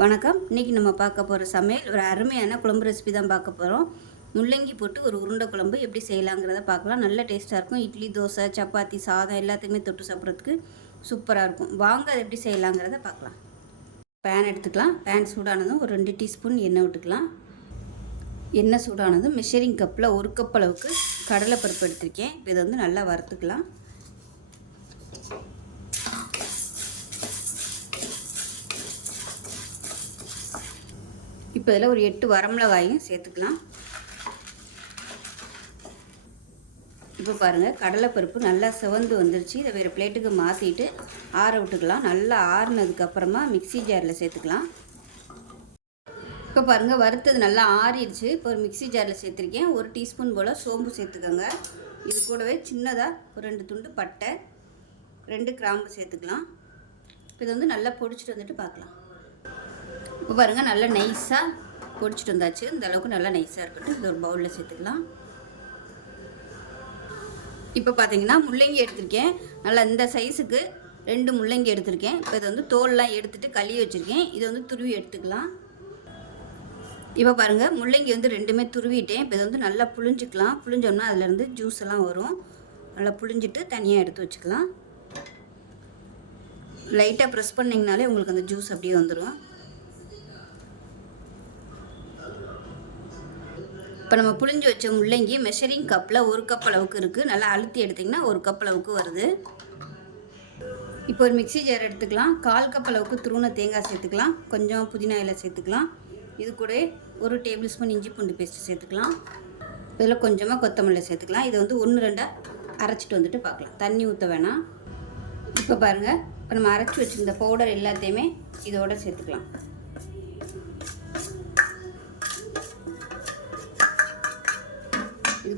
வணக்கம். இன்றைக்கி நம்ம பார்க்க போகிற சமையல் ஒரு அருமையான குழம்பு ரெசிபி தான் பார்க்க போகிறோம் முள்ளங்கி போட்டு ஒரு உருண்டை குழம்பு எப்படி செய்யலாங்கிறத பார்க்கலாம். நல்ல டேஸ்ட்டாக இருக்கும். இட்லி தோசை சப்பாத்தி சாதம் எல்லாத்துக்குமே தொட்டு சாப்பிட்றதுக்கு சூப்பராக இருக்கும். வாங்க அதை எப்படி செய்யலாங்கிறத பார்க்கலாம். பேன் எடுத்துக்கலாம். பேன் சூடானதும் ஒரு ரெண்டு டீஸ்பூன் எண்ணெய் விட்டுக்கலாம். எண்ணெய் சூடானதும் மெஷரிங் கப்பில் ஒரு கப் அளவுக்கு கடலைப்பருப்பு எடுத்திருக்கேன். இப்போ இதை வந்து நல்லா வறுத்துக்கலாம். இப்போ இதில் ஒரு எட்டு வரமிளகாயும் சேர்த்துக்கலாம். இப்போ பாருங்கள் கடலைப்பருப்பு நல்லா சிவந்து வந்துருச்சு. இதை வேறு பிளேட்டுக்கு மாற்றிட்டு ஆற விட்டுக்கலாம். நல்லா ஆறுனதுக்கப்புறமா மிக்ஸி ஜாரில் சேர்த்துக்கலாம். இப்போ பாருங்கள் வறுத்தது நல்லா ஆறிடுச்சு. இப்போ ஒரு மிக்ஸி ஜாரில் சேர்த்துருக்கேன். ஒரு டீஸ்பூன் போல் சோம்பு சேர்த்துக்கோங்க. இது கூடவே சின்னதாக ஒரு ரெண்டு துண்டு பட்டை ரெண்டு கிராம்பு சேர்த்துக்கலாம். இப்போ இதை வந்து நல்லா பொடிச்சிட்டு வந்துட்டு பார்க்கலாம். இப்போ பாருங்கள் நல்லா நைஸாக பொடிச்சிட்டு வந்தாச்சு. இந்த அளவுக்கு நல்லா நைஸாக இருக்கட்டும். இது ஒரு பவுலில் சேர்த்துக்கலாம். இப்போ பார்த்தீங்கன்னா முள்ளங்கி எடுத்திருக்கேன். நல்லா இந்த சைஸுக்கு ரெண்டு முள்ளங்கி எடுத்திருக்கேன். இப்போ இதை வந்து தோல்லாம் எடுத்துட்டு கழுவி வச்சுருக்கேன். இதை வந்து துருவி எடுத்துக்கலாம். இப்போ பாருங்கள் முள்ளங்கி வந்து ரெண்டுமே துருவிட்டேன். இப்போ இதை வந்து நல்லா புழிஞ்சிக்கலாம். புழிஞ்சோம்னா அதுலேருந்து ஜூஸ் எல்லாம் வரும். நல்லா புழிஞ்சிட்டு தனியாக எடுத்து வச்சுக்கலாம். லைட்டாக ப்ரெஸ் பண்ணிங்கனாலே உங்களுக்கு அந்த ஜூஸ் அப்படியே வந்துடும் இப்போ நம்ம புளிஞ்சு வச்ச முள்ளங்கி மெஷரிங் கப்பில் ஒரு கப் அளவுக்கு இருக்குது நல்லா அழுத்தி எடுத்திங்கன்னா ஒரு கப் அளவுக்கு வருது. இப்போ ஒரு மிக்ஸி ஜார் எடுத்துக்கலாம். கால் கப் அளவுக்கு துருண தேங்காய் சேர்த்துக்கலாம். கொஞ்சம் புதினா இலை சேர்த்துக்கலாம். இது கூட ஒரு டேபிள் ஸ்பூன் இஞ்சி பூண்டு பேஸ்ட்டு சேர்த்துக்கலாம். இதில் கொஞ்சமாக கொத்தமல்லி சேர்த்துக்கலாம். இதை வந்து ஒன்று ரெண்டாக அரைச்சிட்டு வந்துட்டு பார்க்கலாம். தண்ணி ஊற்ற வேணாம். இப்போ பாருங்கள் இப்போ நம்ம அரைச்சி வச்சுருந்த பவுடர் எல்லாத்தையுமே இதோட சேர்த்துக்கலாம்.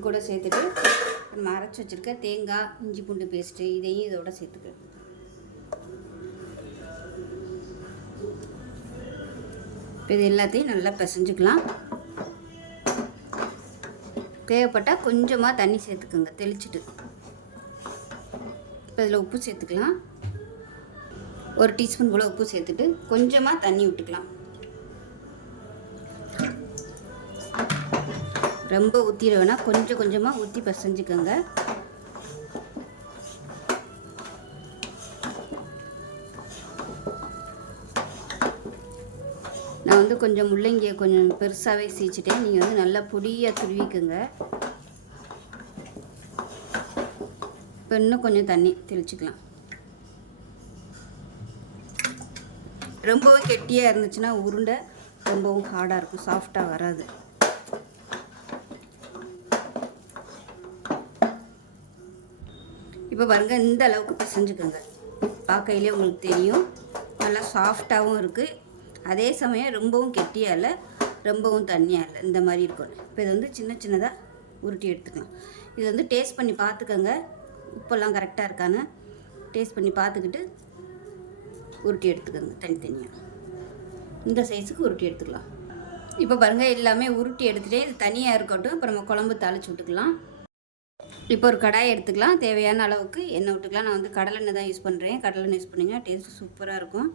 இது கூட சேர்த்துட்டு நம்ம அரைச்சி வச்சுருக்க தேங்காய் இஞ்சி பூண்டு பேஸ்ட்டு இதையும் இதோட சேர்த்துக்கலாம் இப்போ இது எல்லாத்தையும் நல்லா பிசைஞ்சுக்கலாம். தேவைப்பட்டால் கொஞ்சமாக தண்ணி சேர்த்துக்கோங்க தெளிச்சுட்டு. இப்போ இதில் உப்பு சேர்த்துக்கலாம். ஒரு டீஸ்பூன் போல் உப்பு சேர்த்துட்டு கொஞ்சமாக தண்ணி விட்டுக்கலாம் ரொம்ப ஊற்றிட வேணாம் கொஞ்சம் கொஞ்சமாக ஊற்றி பசைஞ்சுக்கோங்க. நான் வந்து கொஞ்சம் முள்ளங்கியை கொஞ்சம் பெருசாகவே சீச்சிட்டேன். நீங்கள் வந்து நல்லா பொடியாக துருவிக்குங்க. இப்போ இன்னும் கொஞ்சம் தண்ணி தெளிச்சுக்கலாம். ரொம்பவும் கெட்டியாக இருந்துச்சுன்னா உருண்டை ரொம்பவும் ஹார்டாக இருக்கும். சாஃப்டாக வராது. இப்போ பாருங்கள் இந்த அளவுக்கு பிசைஞ்சுக்கோங்க. பார்க்கையிலே உங்களுக்கு தெரியும். நல்லா சாஃப்டாகவும் இருக்குது அதே சமயம் ரொம்பவும் கெட்டியாக இல்லை ரொம்பவும் தண்ணியாக இல்லை. இந்த மாதிரி இருக்கும். இப்போ இது வந்து சின்ன சின்னதாக உருட்டி எடுத்துக்கலாம். இது வந்து டேஸ்ட் பண்ணி பார்த்துக்கோங்க. உப்பெல்லாம் கரெக்டாக இருக்கான்னு. டேஸ்ட் பண்ணி பார்த்துக்கிட்டு உருட்டி எடுத்துக்கோங்க தனித்தனியாக இந்த சைஸுக்கு உருட்டி எடுத்துக்கலாம். இப்போ பாருங்கள் எல்லாமே உருட்டி எடுத்துகிட்டே இது தனியாக இருக்கட்டும். இப்போ நம்ம குழம்பு தாளிச்சு விட்டுக்கலாம். இப்போ ஒரு கடாய் எடுத்துக்கலாம். தேவையான அளவுக்கு எண்ணெய் விட்டுக்கலாம். நான் வந்து கடலெண்ணெய் தான் யூஸ் பண்ணுறேன் கடலெண்ணெய் யூஸ் பண்ணிங்கன்னா டேஸ்ட்டு சூப்பராக இருக்கும்.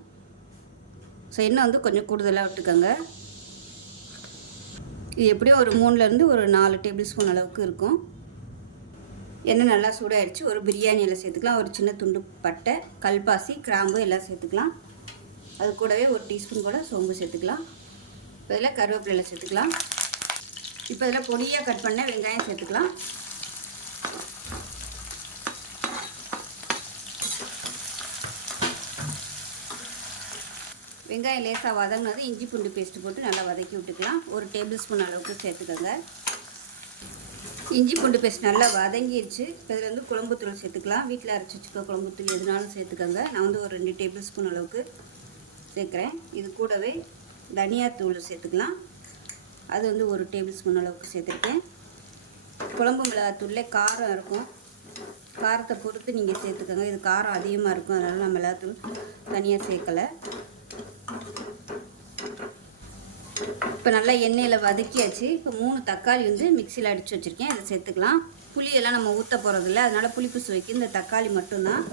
ஸோ எண்ணெய் வந்து கொஞ்சம் கூடுதலாக விட்டுக்கோங்க. இது எப்படியும் ஒரு மூணுலேருந்து ஒரு நாலு டேபிள் ஸ்பூன் அளவுக்கு இருக்கும். எண்ணெய் நல்லா சூடாகிடுச்சு ஒரு பிரியாணி எல்லாம் சேர்த்துக்கலாம். ஒரு சின்ன துண்டு பட்டை கல்பாசி கிராம்பு எல்லாம் சேர்த்துக்கலாம். அது கூடவே ஒரு டீஸ்பூன் கூட சோம்பு சேர்த்துக்கலாம். இப்போ இதில் கருவேப்பிலையில் சேர்த்துக்கலாம். இப்போ இதில் பொடியாக கட் பண்ண வெங்காயம் சேர்த்துக்கலாம். வெங்காயம் லேசாக வதங்கினது இஞ்சி பூண்டு பேஸ்ட்டு போட்டு நல்லா வதக்கி விட்டுக்கலாம். ஒரு டேபிள் ஸ்பூன் அளவுக்கு சேர்த்துக்கோங்க. இஞ்சி பூண்டு பேஸ்ட் நல்லா வதங்கிடுச்சு இப்போ இதில் வந்து குழம்புத்தூள் சேர்த்துக்கலாம். வீட்டில் அரைச்சி வச்சுக்க குழம்புத்தூள் எதுனாலும் சேர்த்துக்கோங்க. நான் வந்து ஒரு ரெண்டு டேபிள் ஸ்பூன் அளவுக்கு சேர்க்குறேன். இது கூடவே தனியாத்தூள் சேர்த்துக்கலாம். அது வந்து ஒரு டேபிள் ஸ்பூன் அளவுக்கு சேர்த்துருக்கேன். குழம்பு மிளகாத்தூள்லே காரம் இருக்கும். காரத்தை பொறுத்து நீங்கள் சேர்த்துக்கோங்க. இது காரம் அதிகமாக இருக்கும். அதனால் நான் மிளகாத்தூள் தனியாக சேர்க்கலை. இப்போ நல்லா எண்ணெயில் வதக்கியாச்சு. இப்போ மூணு தக்காளி வந்து மிக்சியில் அடித்து வச்சுருக்கேன். அதை சேர்த்துக்கலாம். புளியெல்லாம் நம்ம ஊற்ற போகிறதில்ல அதனால் புளிப்பு சுவைக்கு இந்த தக்காளி மட்டும்தான்.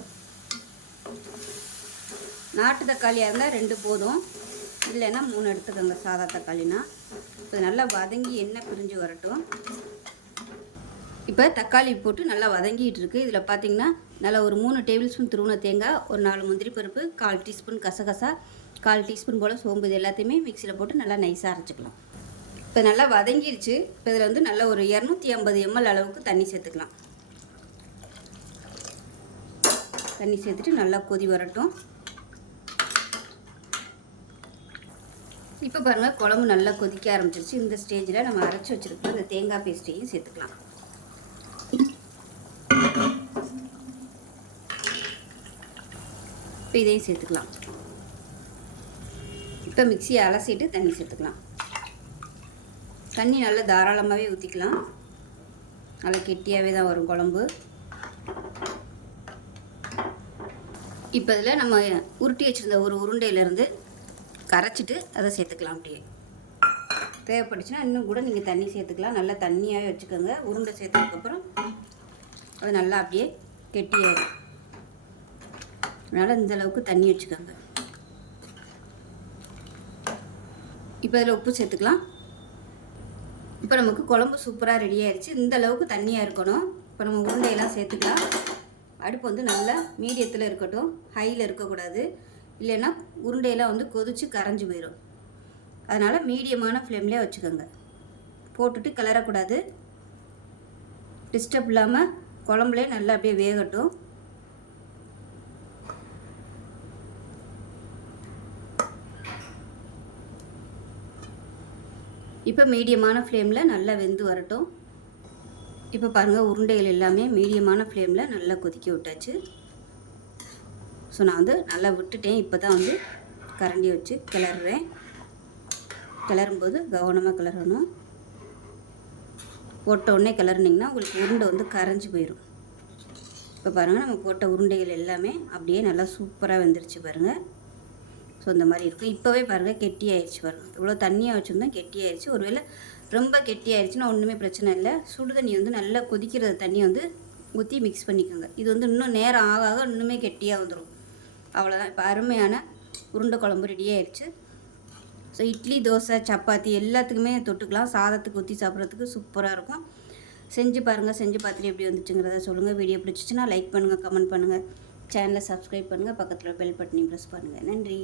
நாட்டு தக்காளியாக இருந்தால் ரெண்டு போதும். இல்லைன்னா மூணு எடுத்துக்கோங்க. சாதா தக்காளினா. இப்போ நல்லா வதங்கி எண்ணெய் பிரிஞ்சு வரட்டும். இப்போ தக்காளி போட்டு நல்லா வதங்கிட்டு இருக்குது இதில் பார்த்தீங்கன்னா நல்லா ஒரு மூணு டேபிள் ஸ்பூன் துருவன தேங்காய் ஒரு நாலு முந்திரி பருப்பு கால் டீஸ்பூன் கசகசா கால் டீஸ்பூன் போல் சோம்பு இது எல்லாத்தையுமே மிக்சியில் போட்டு நல்லா நைஸாக அரைச்சிக்கலாம். இப்போ நல்லா வதங்கிடுச்சு இப்போ இதில் வந்து நல்லா ஒரு இரநூத்தி ஐம்பது எம்எல் அளவுக்கு தண்ணி சேர்த்துக்கலாம். தண்ணி சேர்த்துட்டு நல்லா கொதி வரட்டும். இப்போ பாருங்கள் குழம்பு நல்லா கொதிக்க ஆரம்பிச்சிருச்சு. இந்த ஸ்டேஜில் நம்ம அரைச்சி வச்சுருக்க இந்த தேங்காய் பேஸ்ட்டையும் சேர்த்துக்கலாம். இப்போ இதையும் சேர்த்துக்கலாம். இப்போ மிக்சியை அலசிட்டு தண்ணி சேர்த்துக்கலாம். தண்ணி நல்லா தாராளமாகவே ஊற்றிக்கலாம் நல்லா கெட்டியாகவே தான் வரும் குழம்பு. இப்போ இதில் நம்ம உருட்டி வச்சுருந்த ஒரு உருண்டையிலேருந்து கரைச்சிட்டு அதை சேர்த்துக்கலாம் அப்படியே. தேவைப்பட்டுச்சுன்னா இன்னும் கூட நீங்கள் தண்ணி சேர்த்துக்கலாம். நல்லா தண்ணியாகவே வச்சுக்கோங்க. உருண்டை சேர்த்ததுக்கப்புறம் அது நல்லா அப்படியே கெட்டியாயிடும் அதனால் இந்தளவுக்கு தண்ணி வச்சுக்கோங்க. இப்போ அதில் உப்பு சேர்த்துக்கலாம். இப்போ நமக்கு குழம்பு சூப்பராக ரெடி ஆயிடுச்சு இந்த அளவுக்கு தண்ணியாக இருக்கணும். இப்போ நம்ம உருண்டையெல்லாம் சேர்த்துக்கலாம். அடுப்பு வந்து நல்லா மீடியத்தில் இருக்கட்டும். ஹையில் இருக்கக்கூடாது. இல்லைன்னா உருண்டையெல்லாம் வந்து கொதித்து கரைஞ்சி போயிடும் அதனால் மீடியமான ஃப்ளேம்லேயே வச்சுக்கோங்க. போட்டுட்டு கிளறக்கூடாது. டிஸ்டர்ப் இல்லாமல் குழம்புலே நல்லா அப்படியே வேகட்டும். இப்போ மீடியமான ஃப்ளேமில் நல்லா வெந்து வரட்டும். இப்போ பாருங்கள் உருண்டைகள் எல்லாமே மீடியமான ஃப்ளேமில் நல்லா கொதிக்க விட்டாச்சு. ஸோ நான் வந்து நல்லா விட்டுட்டேன். இப்போ தான் வந்து கரண்டி வச்சு கிளறுறேன். கிளறும்போது கவனமாக கிளறணும். போட்ட உடனே கிளறுனிங்கன்னா உங்களுக்கு உருண்டை வந்து கரைஞ்சி போயிடும் இப்போ பாருங்கள் நம்ம போட்ட உருண்டைகள் எல்லாமே அப்படியே நல்லா சூப்பராக வெந்துருச்சு பாருங்கள் ஸோ இந்த மாதிரி இருக்கும். இப்போவே பாருங்கள் கெட்டி ஆயிடுச்சு பாருங்கள் இவ்வளோ தண்ணியாக வச்சுருந்தா கெட்டி ஆயிடுச்சு ஒருவேளை ரொம்ப கெட்டி ஆயிடுச்சுன்னா ஒன்றுமே பிரச்சனை இல்லை. சுடு தண்ணி வந்து நல்லா கொதிக்கிற தண்ணி வந்து ஊற்றி மிக்ஸ் பண்ணிக்கோங்க. இது வந்து இன்னும் நேரம் ஆக ஆக இன்னுமே கெட்டியாக வந்துடும் அவ்வளோதான் இப்போ அருமையான உருண்டை குழம்பு ரெடி ஆயிடுச்சு ஸோ இட்லி தோசை சப்பாத்தி எல்லாத்துக்குமே தொட்டுக்கலாம். சாதத்துக்கு ஊற்றி சாப்பிட்றதுக்கு சூப்பராக இருக்கும். செஞ்சு பாருங்கள் செஞ்சு பார்த்துட்டு எப்படி வந்துச்சுங்கிறத சொல்லுங்கள் வீடியோ பிடிச்சிச்சின்னா லைக் பண்ணுங்கள் கமெண்ட் பண்ணுங்கள் சேனலை சப்ஸ்கிரைப் பண்ணுங்கள் பக்கத்தில் பெல் பட்டனையும் ப்ரெஸ் பண்ணுங்கள் நன்றி.